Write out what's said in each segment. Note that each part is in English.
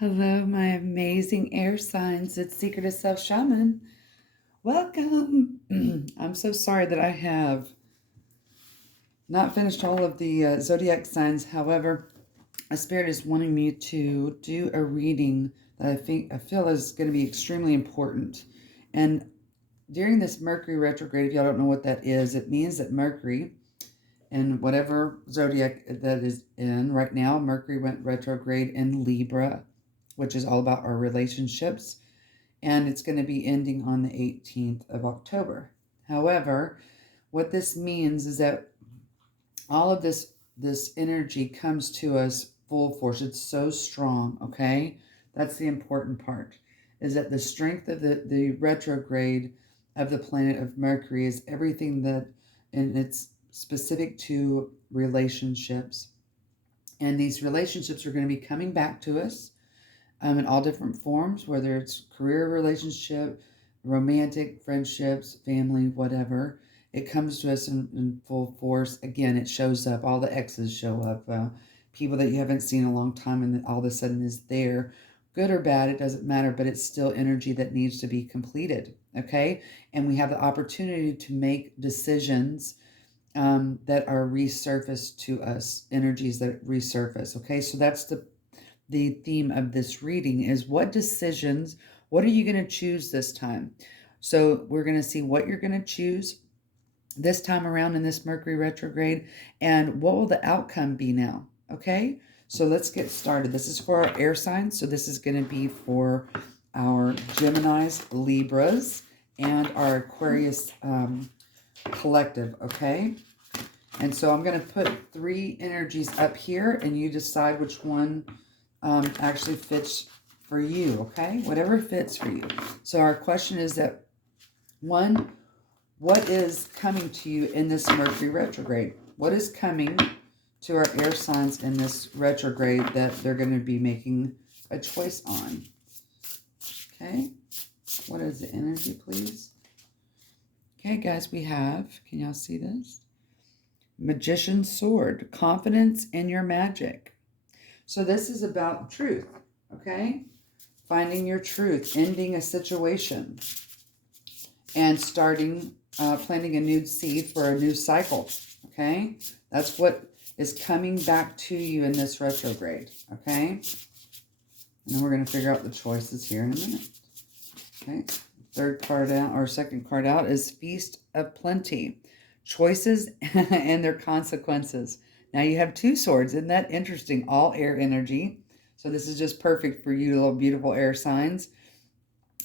Hello, my amazing air signs. It's Secret of Self Shaman. Welcome. I'm so sorry that I have not finished all of the zodiac signs. However, a spirit is wanting me to do a reading that I feel is going to be extremely important. And during this Mercury retrograde, if y'all don't know what that is, it means that Mercury and whatever zodiac that is in right now, Mercury went retrograde in Libra, which is all about our relationships, and it's going to be ending on the 18th of October. However, what this means is that all of this energy comes to us full force. It's so strong, okay? That's the important part. Is that the strength of the retrograde of the planet of Mercury is everything that, and it's specific to relationships. And these relationships are going to be coming back to us in all different forms, whether it's career relationship, romantic, friendships, family, whatever. It comes to us in full force. Again, it shows up. All the exes show up. People that you haven't seen in a long time and all of a sudden is there. Good or bad, it doesn't matter, but it's still energy that needs to be completed. Okay? And we have the opportunity to make decisions that are resurfaced to us, energies that resurface. Okay? So that's the theme of this reading is what decisions, what are you going to choose this time? So we're going to see what you're going to choose this time around in this Mercury retrograde and what will the outcome be now. Okay, so let's get started. This is for our air signs. So this is going to be for our Geminis, Libras, and our Aquarius collective. Okay, and so I'm going to put three energies up here and you decide which one actually fits for you, okay? Whatever fits for you. So our question is that, one, what is coming to you in this Mercury retrograde? What is coming to our air signs in this retrograde that they're going to be making a choice on? Okay? What is the energy, please? Okay, guys, we have, can y'all see this? Magician's Sword, confidence in your magic. So this is about truth, okay? Finding your truth, ending a situation, and starting, planting a new seed for a new cycle, okay? That's what is coming back to you in this retrograde, okay? And then we're going to figure out the choices here in a minute, okay? Third card out, or second card out, is Feast of Plenty. Choices and their consequences. Now you have two swords. Isn't that interesting? All air energy. So this is just perfect for you, little beautiful air signs.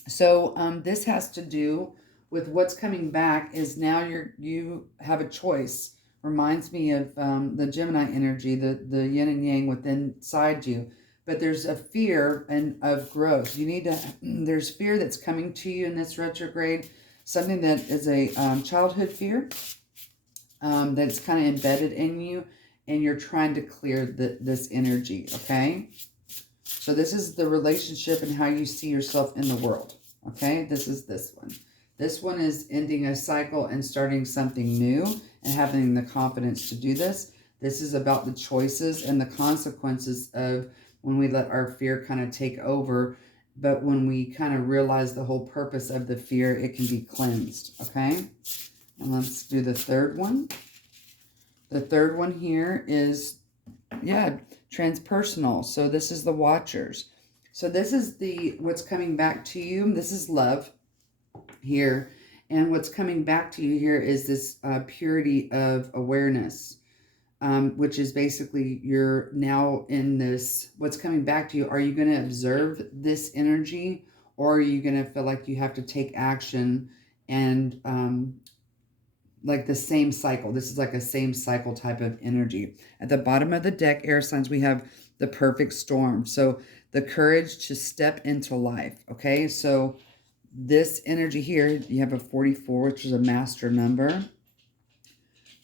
So this has to do with what's coming back is now you have a choice. Reminds me of the Gemini energy, the yin and yang within inside you. But there's a fear and of growth. You need to, there's fear that's coming to you in this retrograde. Something that is a childhood fear that's kind of embedded in you, and you're trying to clear this energy, okay? So this is the relationship and how you see yourself in the world, okay? This is this one. This one is ending a cycle and starting something new and having the confidence to do this. This is about the choices and the consequences of when we let our fear kind of take over. But when we kind of realize the whole purpose of the fear, it can be cleansed, okay? And let's do the third one. The third one here is, yeah, transpersonal. So this is the Watchers. So this is what's coming back to you. This is love here. And what's coming back to you here is this purity of awareness, which is basically you're now in this, what's coming back to you. Are you going to observe this energy, or are you going to feel like you have to take action and like the same cycle? This is like a same cycle type of energy. At the bottom of the deck, air signs, we have the perfect storm. So the courage to step into life. Okay, so this energy here, you have a 44, which is a master number.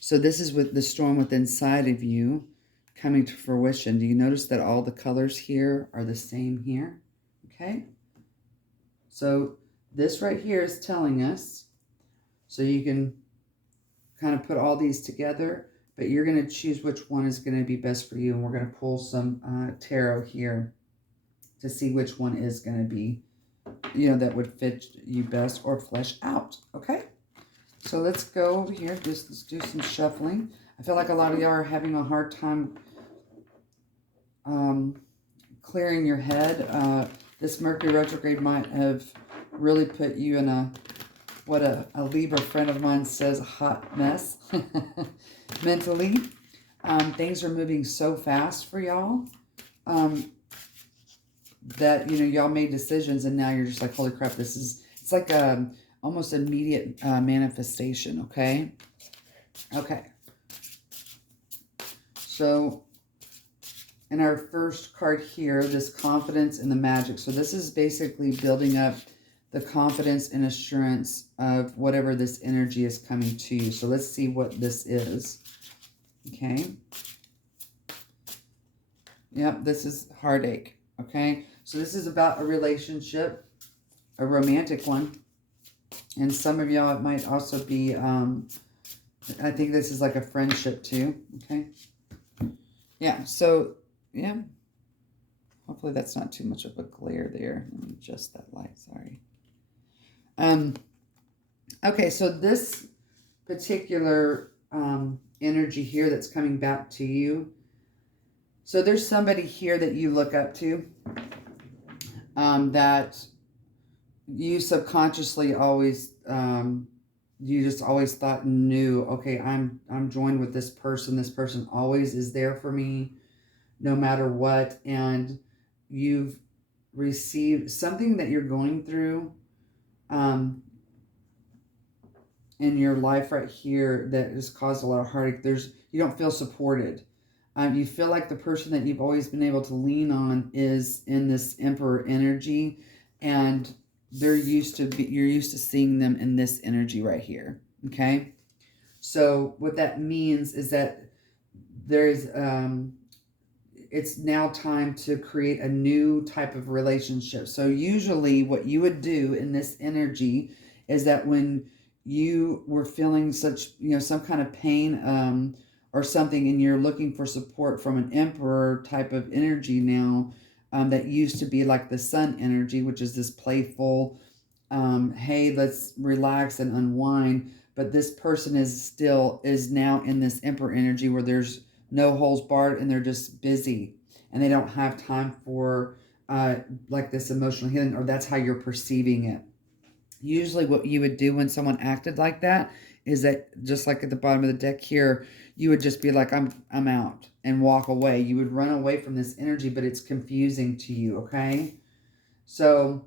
So this is with the storm within inside of you coming to fruition. Do you notice that all the colors here are the same here? Okay, so this right here is telling us, so you can kind of put all these together, but you're going to choose which one is going to be best for you. And we're going to pull some tarot here. to see which one is going to be, you know, that would fit you best or flesh out. Okay. So let's go over here. Let's do some shuffling. I feel like a lot of y'all are having a hard time clearing your head. This Mercury retrograde might have really put you in what a Libra friend of mine says, a hot mess mentally. Things are moving so fast for y'all that, you know, y'all made decisions and now you're just like, holy crap, it's like a almost immediate manifestation, okay? Okay. So in our first card here, this confidence and the magic. So this is basically building up the confidence and assurance of whatever this energy is coming to you. So let's see what this is. Okay. Yep, this is heartache. Okay. So this is about a relationship, a romantic one. And some of y'all, it might also be, I think this is like a friendship too. Okay. Yeah. So, yeah. Hopefully that's not too much of a glare there. Let me adjust that light. Sorry. Okay. So this particular, energy here that's coming back to you. So there's somebody here that you look up to, that you subconsciously always, you just always thought and knew, okay, I'm joined with this person. This person always is there for me no matter what. And you've received something that you're going through, in your life right here that has caused a lot of heartache. You don't feel supported. You feel like the person that you've always been able to lean on is in this Emperor energy, and you're used to seeing them in this energy right here. Okay. So what that means is that there's, it's now time to create a new type of relationship. So usually what you would do in this energy is that when you were feeling such, you know, some kind of pain, or something, and you're looking for support from an Emperor type of energy now, that used to be like the Sun energy, which is this playful, hey, let's relax and unwind. But this person is now in this Emperor energy where there's no holes barred and they're just busy and they don't have time for like this emotional healing, or that's how you're perceiving it. Usually what you would do when someone acted like that is that, just like at the bottom of the deck here, you would just be like, I'm out, and walk away. You would run away from this energy, but it's confusing to you, okay? So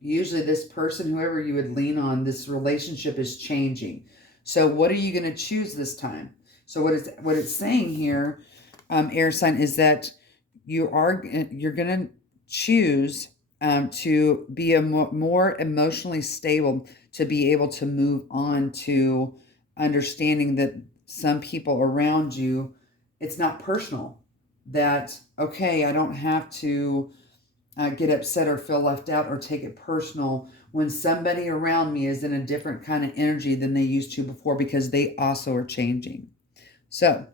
usually this person, whoever you would lean on, this relationship is changing. So what are you going to choose this time? So what it's saying here, air sign, is that you're going to choose to be more emotionally stable, to be able to move on to understanding that some people around you, it's not personal. That, okay, I don't have to get upset or feel left out or take it personal when somebody around me is in a different kind of energy than they used to before, because they also are changing. So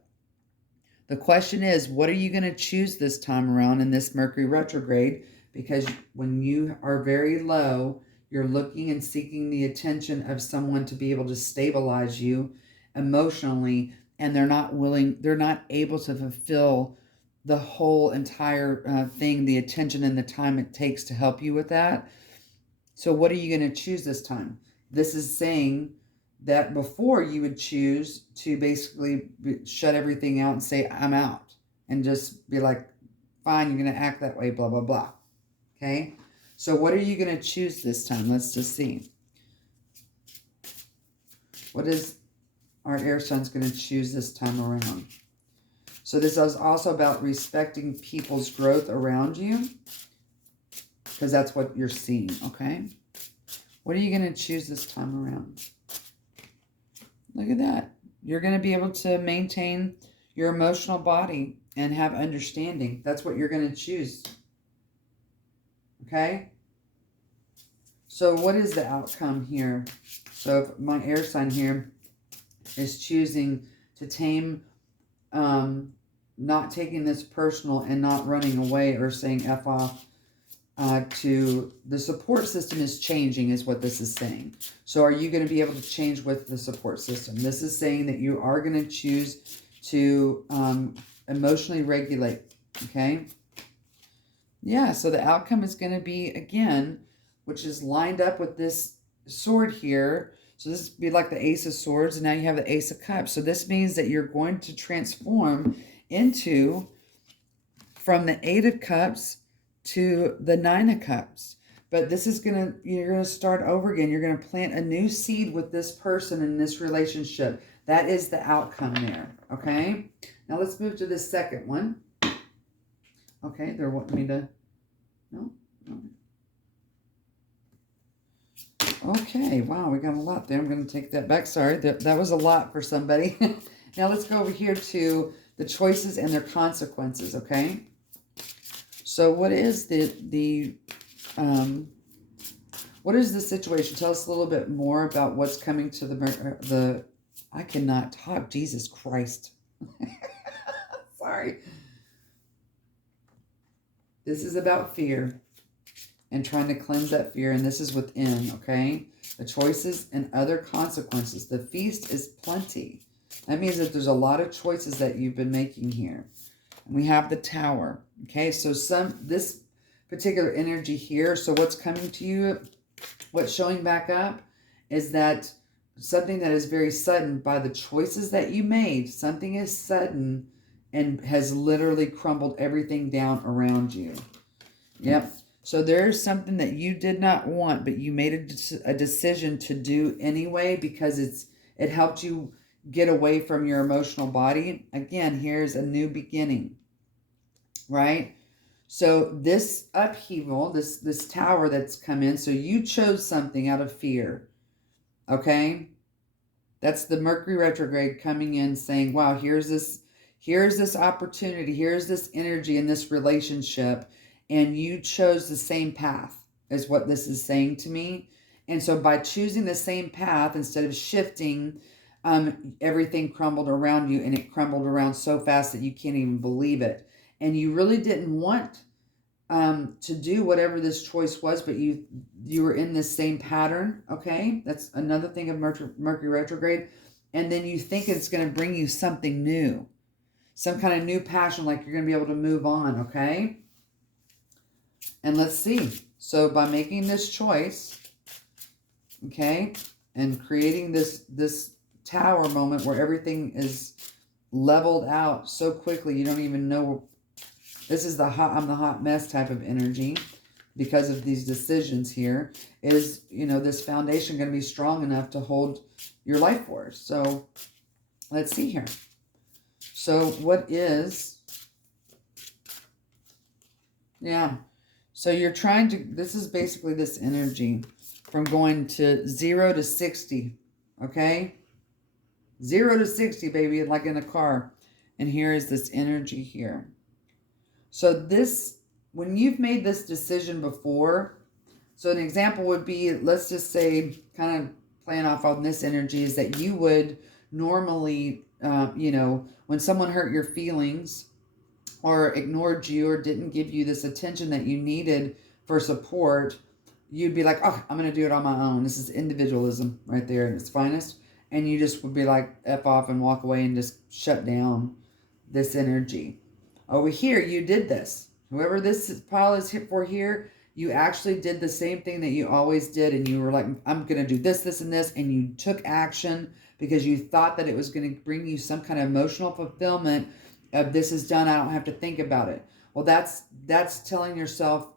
the question is, what are you going to choose this time around in this Mercury retrograde? Because when you are very low, you're looking and seeking the attention of someone to be able to stabilize you emotionally, and they're not able to fulfill the whole entire thing, the attention and the time it takes to help you with that. So what are you going to choose this time? This is saying that before you would choose to basically shut everything out and say, I'm out, and just be like, fine, you're going to act that way, blah, blah, blah. Okay. So what are you going to choose this time? Let's just see. What is our air signs going to choose this time around? So this is also about respecting people's growth around you, because that's what you're seeing. Okay. What are you going to choose this time around? Look at that. You're going to be able to maintain your emotional body and have understanding. That's what you're going to choose. Okay? So what is the outcome here? So if my air sign here is choosing to tame, not taking this personal and not running away or saying F off to the support system is changing is what this is saying. So are you going to be able to change with the support system? This is saying that you are going to choose to emotionally regulate. Okay. Yeah. So the outcome is going to be, again, which is lined up with this sword here. So this would be like the Ace of Swords, and now you have the Ace of Cups. So this means that you're going to transform into, from the Eight of Cups to the Nine of Cups. But this is you're going to start over again. You're going to plant a new seed with this person in this relationship. That is the outcome there, okay? Now let's move to the second one. Okay, they're wanting me to, no. Okay, wow, we got a lot there. I'm going to take that back. Sorry, that was a lot for somebody. Now let's go over here to the choices and their consequences, okay? So what is what is the situation? Tell us a little bit more about what's coming to the I cannot talk, Jesus Christ. Sorry. This is about fear and trying to cleanse that fear, and this is within, okay? The choices and other consequences. The feast is plenty. That means that there's a lot of choices that you've been making here. And we have the Tower, okay? So this particular energy here, so what's coming to you, what's showing back up is that something that is very sudden by the choices that you made. Something is sudden and has literally crumbled everything down around you. Yep. So there's something that you did not want, but you made a decision to do anyway because it helped you get away from your emotional body. Again, here's a new beginning, right? So this upheaval, this Tower that's come in, so you chose something out of fear, okay? That's the Mercury retrograde coming in saying, wow, here's this opportunity, here's this energy in this relationship, and you chose the same path, is what this is saying to me. And so by choosing the same path, instead of shifting, everything crumbled around you, and it crumbled around so fast that you can't even believe it. And you really didn't want to do whatever this choice was, but you were in this same pattern, okay? That's another thing of Mercury retrograde. And then you think it's going to bring you something new, some kind of new passion, like you're going to be able to move on, okay? And let's see. So by making this choice, okay, and creating this Tower moment where everything is leveled out so quickly you don't even know. This is I'm the hot mess type of energy because of these decisions here. Is, this foundation going to be strong enough to hold your life force? So let's see here. So what is, yeah. So you're trying to, this is basically this energy from going to 0 to 60, okay? 0 to 60, baby, like in a car. And here is this energy here. So this, when you've made this decision before, so an example would be, let's just say, kind of playing off on this energy, is that you would normally, when someone hurt your feelings or ignored you or didn't give you this attention that you needed for support, you'd be like, oh, I'm going to do it on my own. This is individualism right there in its finest. And you just would be like, F off and walk away and just shut down this energy. Over here, you did this. Whoever this pile is for here, you actually did the same thing that you always did. And you were like, I'm going to do this, this, and this. And you took action because you thought that it was going to bring you some kind of emotional fulfillment of this is done. I don't have to think about it. Well, that's telling yourself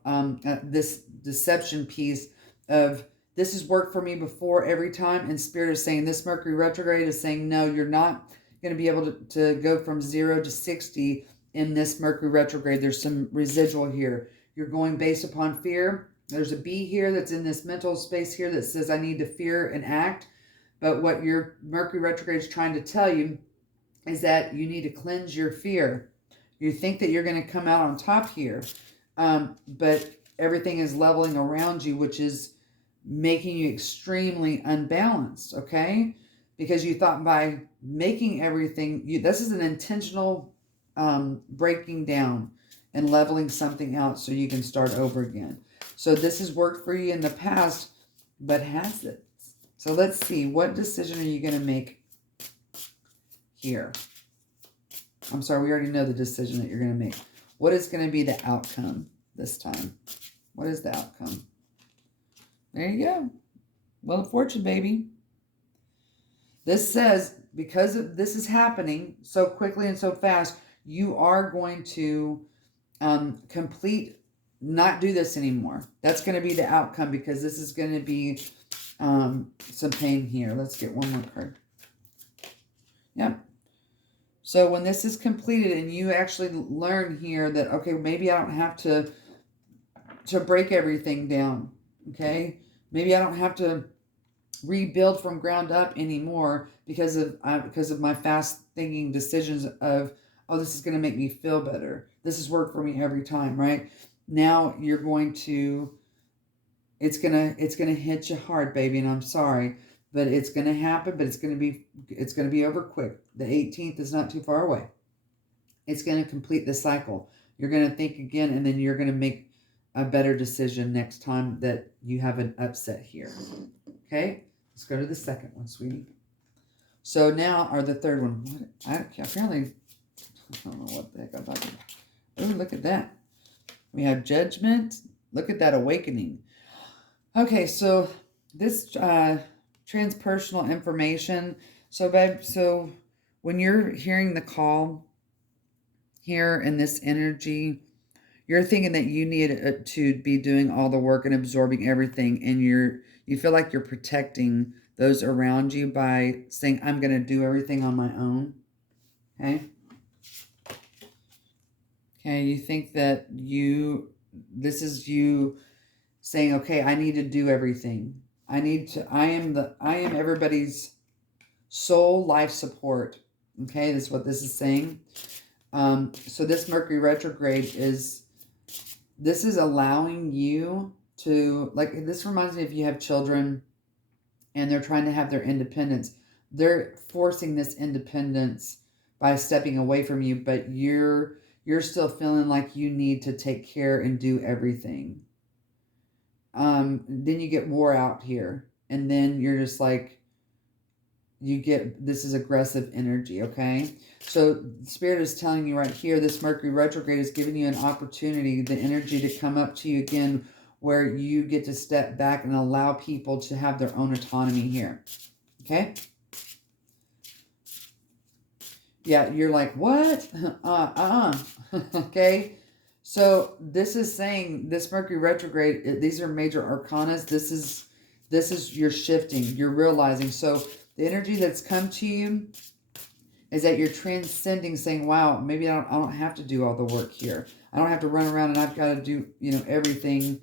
this deception piece of this has worked for me before every time. And Spirit is saying this Mercury retrograde is saying, no, you're not going to be able to go from 0 to 60 in this Mercury retrograde. There's some residual here. You're going based upon fear. There's a B here that's in this mental space here that says I need to fear and act. But what your Mercury retrograde is trying to tell you is that you need to cleanse your fear. You think that you're going to come out on top here, but everything is leveling around you, which is making you extremely unbalanced, okay? Because you thought by making everything, this is an intentional breaking down. and leveling something out so you can start over again. So this has worked for you in the past, but has it? So let's see, what decision are you going to make here? I'm sorry, we already know the decision that you're going to make. What is going to be the outcome this time? What is the outcome? There you go. Well, of Fortune, baby. This says, because this is happening so quickly and so fast, you are going to not do this anymore. That's going to be the outcome, because this is going to be some pain here. Let's get one more card. Yep. So when this is completed and you actually learn here that, okay, maybe I don't have to break everything down, okay? Maybe I don't have to rebuild from ground up anymore because of my fast thinking decisions of, oh, this is going to make me feel better. This has worked for me every time, right? Now you're going to, it's going to hit you hard, baby, and I'm sorry, but it's going to happen, but it's going to be over quick. The 18th is not too far away. It's going to complete the cycle. You're going to think again, and then you're going to make a better decision next time that you have an upset here. Okay? Let's go to the second one, sweetie. So now, or the third one. Apparently, I don't know what the heck I'm talking about. Oh, look at that. We have judgment. Look at that awakening. Okay, so this transpersonal information. So, babe, so when you're hearing the call here in this energy, you're thinking that you need to be doing all the work and absorbing everything, and you feel like you're protecting those around you by saying, I'm going to do everything on my own. Okay? Okay, you think that this is you saying, okay, I need to do everything. I am everybody's sole life support. Okay, that's what this is saying. So this Mercury retrograde this is allowing you to, like, this reminds me if you have children and they're trying to have their independence, they're forcing this independence by stepping away from you, but you're still feeling like you need to take care and do everything. Then you get wore out here, and then you're just like, you get, this is aggressive energy, okay? So Spirit is telling you right here, this Mercury retrograde is giving you an opportunity, the energy to come up to you again, where you get to step back and allow people to have their own autonomy here, okay? Yeah, you're like, what? Okay? So this is saying, this Mercury retrograde, these are major arcanas. This is you're shifting, you're realizing. So the energy that's come to you is that you're transcending, saying, wow, maybe I don't have to do all the work here. I don't have to run around and I've got to do, everything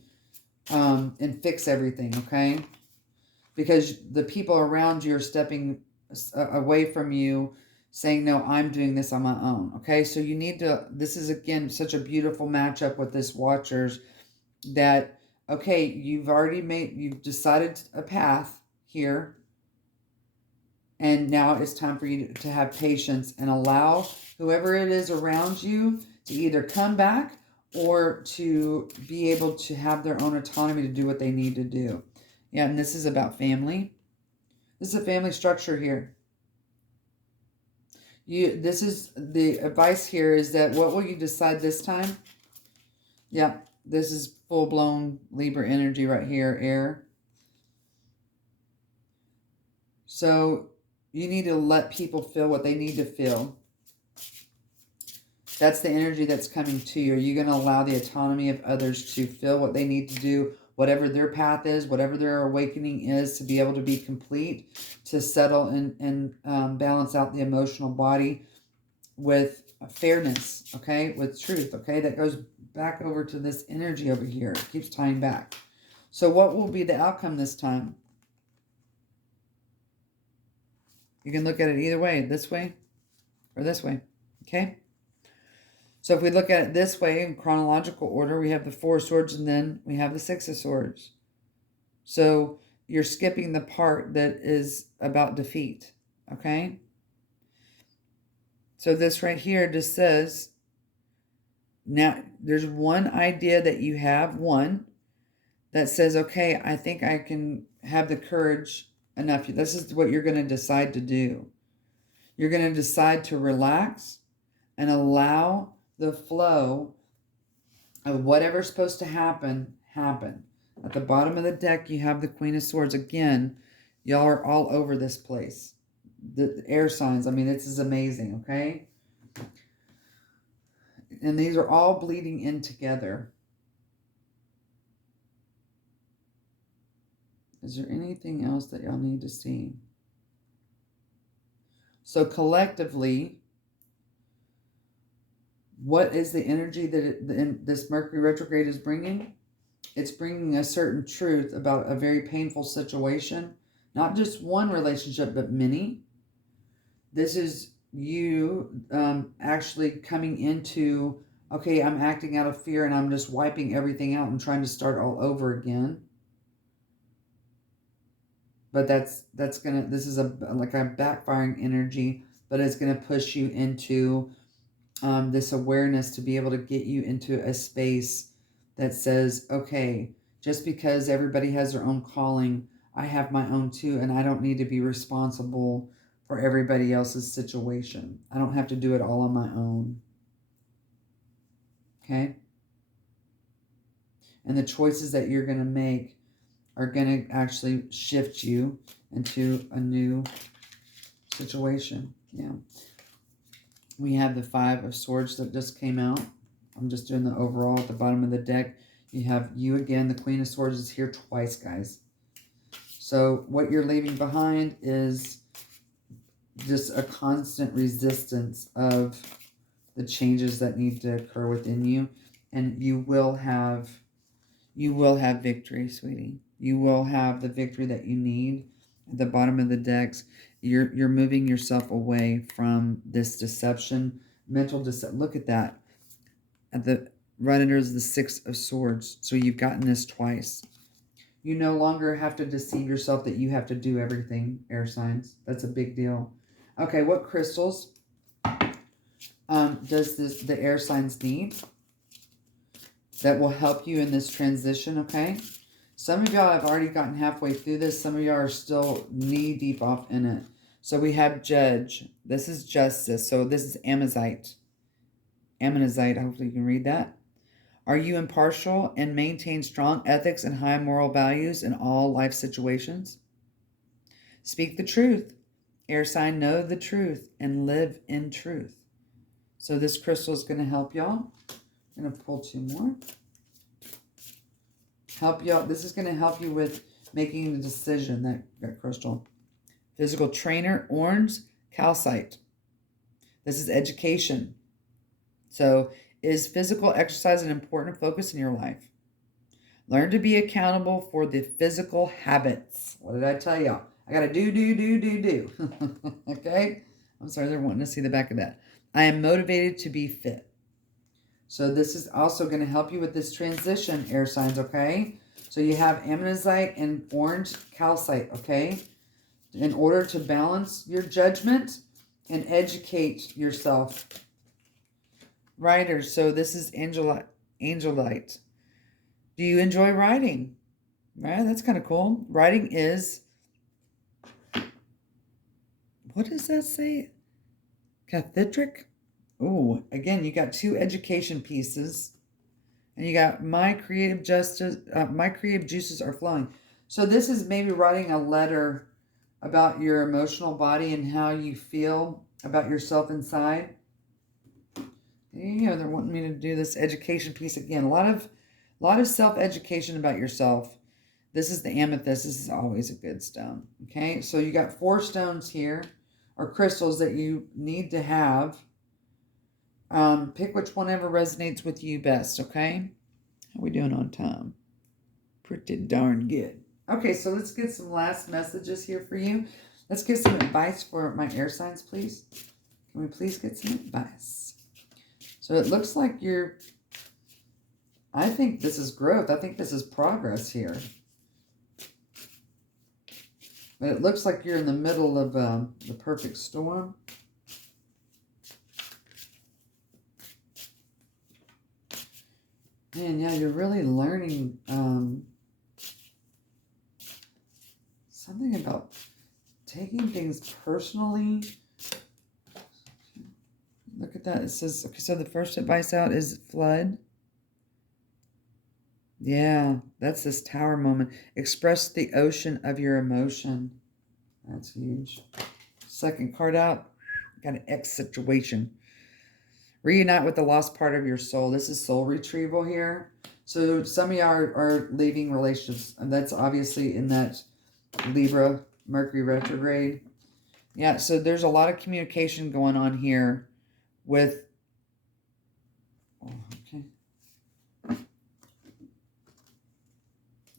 and fix everything, okay? Because the people around you are stepping away from you, saying, no, I'm doing this on my own, okay? So you need to, this is, again, such a beautiful matchup with this Watchers that, okay, you've decided a path here, and now it's time for you to have patience and allow whoever it is around you to either come back or to be able to have their own autonomy to do what they need to do. Yeah, and this is about family. This is a family structure here. This is the advice here, is that what will you decide this time? Yeah, this is full-blown Libra energy right here, air. So you need to let people feel what they need to feel. That's the energy that's coming to you. Are you going to allow the autonomy of others to feel what they need to do, whatever their path is, whatever their awakening is, to be able to be complete, to settle and balance out the emotional body with fairness, okay, with truth, okay? That goes back over to this energy over here. It keeps tying back. So what will be the outcome this time? You can look at it either way, this way or this way, okay? So if we look at it this way in chronological order, we have the Four of Swords and then we have the Six of Swords. So you're skipping the part that is about defeat, okay? So this right here just says, Now, there's one idea that you have, one that says, okay, I think I can have the courage enough. This is what you're going to decide to do. You're going to decide to relax and allow the flow of whatever's supposed to happen. At the bottom of the deck, you have the Queen of Swords. Again, y'all are all over this place. The air signs, I mean, this is amazing, okay? And these are all bleeding in together. Is there anything else that y'all need to see? So collectively, what is the energy that this Mercury retrograde is bringing? It's bringing a certain truth about a very painful situation. Not just one relationship, but many. This is you actually coming into, okay, I'm acting out of fear and I'm just wiping everything out and trying to start all over again. But this is like a backfiring energy, but it's going to push you into this awareness to be able to get you into a space that says, okay, just because everybody has their own calling, I have my own too, and I don't need to be responsible for everybody else's situation. I don't have to do it all on my own. Okay? And the choices that you're going to make are going to actually shift you into a new situation. Yeah. We have the Five of Swords that just came out. I'm just doing the overall at the bottom of the deck. You have you again. The Queen of Swords is here twice, guys. So what you're leaving behind is just a constant resistance of the changes that need to occur within you. And you will have victory, sweetie. You will have the victory that you need. At the bottom of the decks, you're moving yourself away from this deception, mental deception. Look at that. At the right under is the Six of Swords. So you've gotten this twice. You no longer have to deceive yourself that you have to do everything, air signs. That's a big deal. Okay, what crystals does the air signs need that will help you in this transition, okay? Some of y'all have already gotten halfway through this. Some of y'all are still knee-deep off in it. So we have Judge. This is Justice. So this is Amazite. Ammonite, hopefully you can read that. Are you impartial and maintain strong ethics and high moral values in all life situations? Speak the truth. Air sign, know the truth and live in truth. So this crystal is going to help y'all. I'm going to pull two more. Help y'all. This is going to help you with making the decision, that crystal. Physical trainer, orange, calcite. This is education. So, is physical exercise an important focus in your life? Learn to be accountable for the physical habits. What did I tell y'all? I got to do. Okay? I'm sorry, they're wanting to see the back of that. I am motivated to be fit. So this is also going to help you with this transition, air signs, okay? So you have ammonite and orange calcite, okay? In order to balance your judgment and educate yourself. Writers, so this is angelite. Do you enjoy writing? Right, that's kind of cool. Writing is, what does that say? Cathedric? Oh, again, you got two education pieces. And you got my creative juices are flowing. So this is maybe writing a letter about your emotional body and how you feel about yourself inside. They're wanting me to do this education piece again. A lot of self-education about yourself. This is the amethyst. This is always a good stone. Okay, so you got 4 stones here, or crystals that you need to have. Pick which one ever resonates with you best, okay? How we doing on time? Pretty darn good. Okay, so let's get some last messages here for you. Let's get some advice for my air signs, please. Can we please get some advice? So it looks like I think this is growth. I think this is progress here. But it looks like you're in the middle of the perfect storm. Man, yeah, you're really learning something about taking things personally. Look at that. It says, okay, so the first advice out is flood. Yeah, that's this tower moment. Express the ocean of your emotion. That's huge. Second card out, got an X situation. Reunite with the lost part of your soul. This is soul retrieval here. So some of y'all are leaving relationships, and that's obviously in that Libra, Mercury retrograde. Yeah, so there's a lot of communication going on here with... Oh, okay.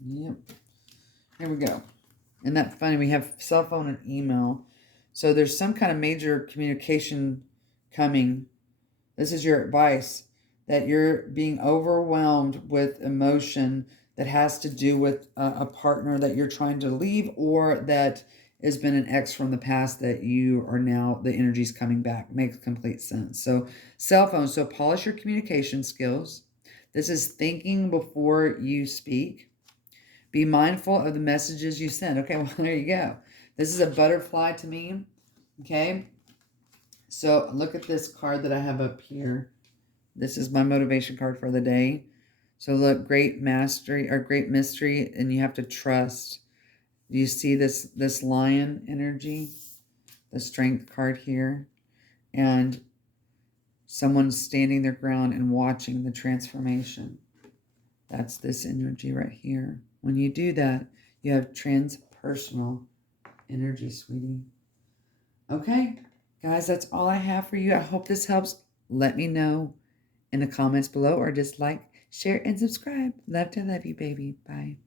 Yep. Here we go. Isn't that funny? We have cell phone and email. So there's some kind of major communication coming. This is your advice, that you're being overwhelmed with emotion that has to do with a partner that you're trying to leave, or that has been an ex from the past that you are now, the energy's coming back. Makes complete sense. So cell phone. So polish your communication skills. This is thinking before you speak. Be mindful of the messages you send. Okay, well, there you go. This is a butterfly to me. Okay. So look at this card that I have up here. This is my motivation card for the day. So look, great mastery or great mystery, and you have to trust. Do you see this lion energy? The strength card here. And someone standing their ground and watching the transformation. That's this energy right here. When you do that, you have transpersonal energy, sweetie. Okay, guys, that's all I have for you. I hope this helps. Let me know in the comments below, or just like, share, and subscribe. Love to love you, baby. Bye.